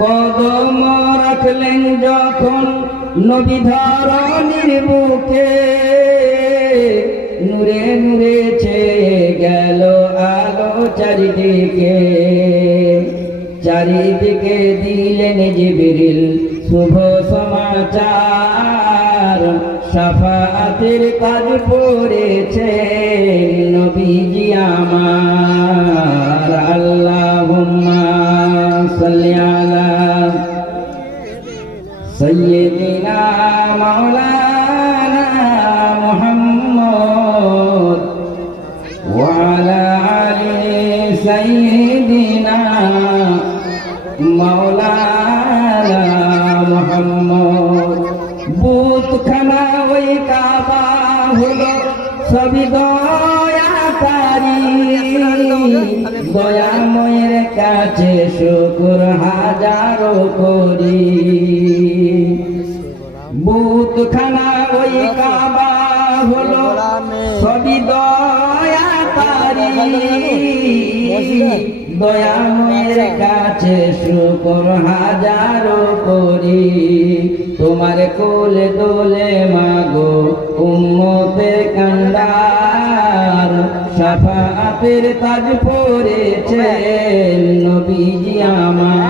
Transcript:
কদম রাখলেন যখন নবী ধরণীর বুকে, নূরে নূরে ছেয়ে গেল আলো চারিদিকে। চারিদিকে দিলেন জিবরিল শুভ সমাচার, শাফাআতের কাজ পড়েছে নবীজি আমার। আল্লাহুম্মা সাল্লি আলা সাইয়্যিদিনা মাওলানা মুহাম্মদ ওয়া আলা আলি সাইয়্যিদিনা মাওলানা মুহাম্মদ। বুতখানা ওই কাবা হলো সবই দয়াকারী, দয়াময়ের কাছে শুকর হাজারো করি। বুতখানা ওই কাবা হলো সবই দয়াকারী, দয়াময়ের কাছে শুকর হাজারো করি। তোমার কোলে দোলে মাগো উম্মতের কান্ডার, শাফাআতের তাজ পড়েছে নবীজি আমার।